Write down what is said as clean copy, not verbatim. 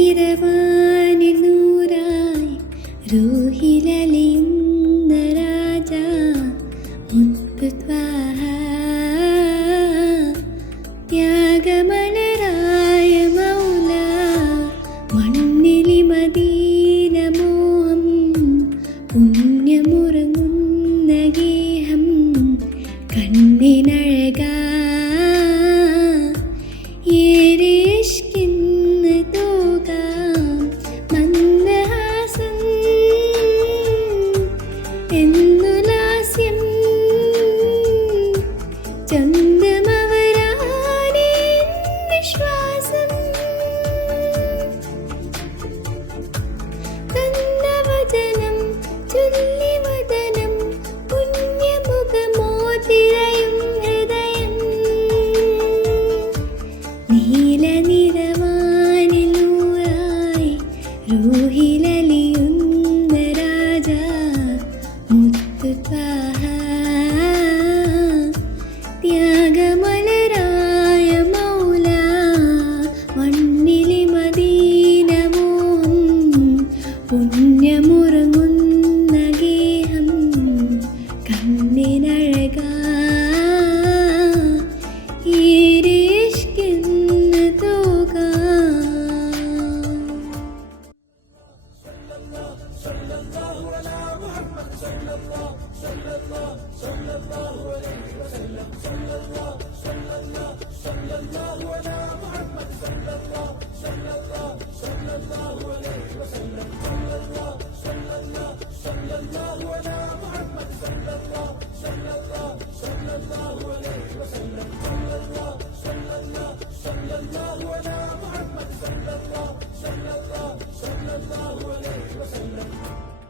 നീലനിറവാനിൽ നൂറായി റൂഹിലലിയുന്ന രാജാ മുത്ത് ത്വാഹ ത്യാഗമലരായ മൗല മണ്ണിലി മദീന മോഹം പുണ്യമുറങ്ങുന്ന ഗേഹം കണ്ണിനഴകാ ഏറെ ഇഷ്കിന്ന് തോകാം മന്ദഹാസം എന്നു ലാസ്യം ചന്തമവരാനേ വിശ്വാസം കന്നവചനം ചൊല്ലിവദനം പുണ്യമുഖമോ തിരയും ഹൃദയം നീലനിറവാനിൽ നൂറായി റൂഹിലലിയുന്ന രാജാ മുത്ത് ത്വാഹ ത്യാഗമലരായ മൗല മണ്ണിലി മദീന മോഹം പുണ്യമുറങ്ങുന്ന ഗേഹം കണ്ണിനഴകാ ഏറെ ഇഷ്കിന്ന് തോകാം. صلى الله عليه وسلم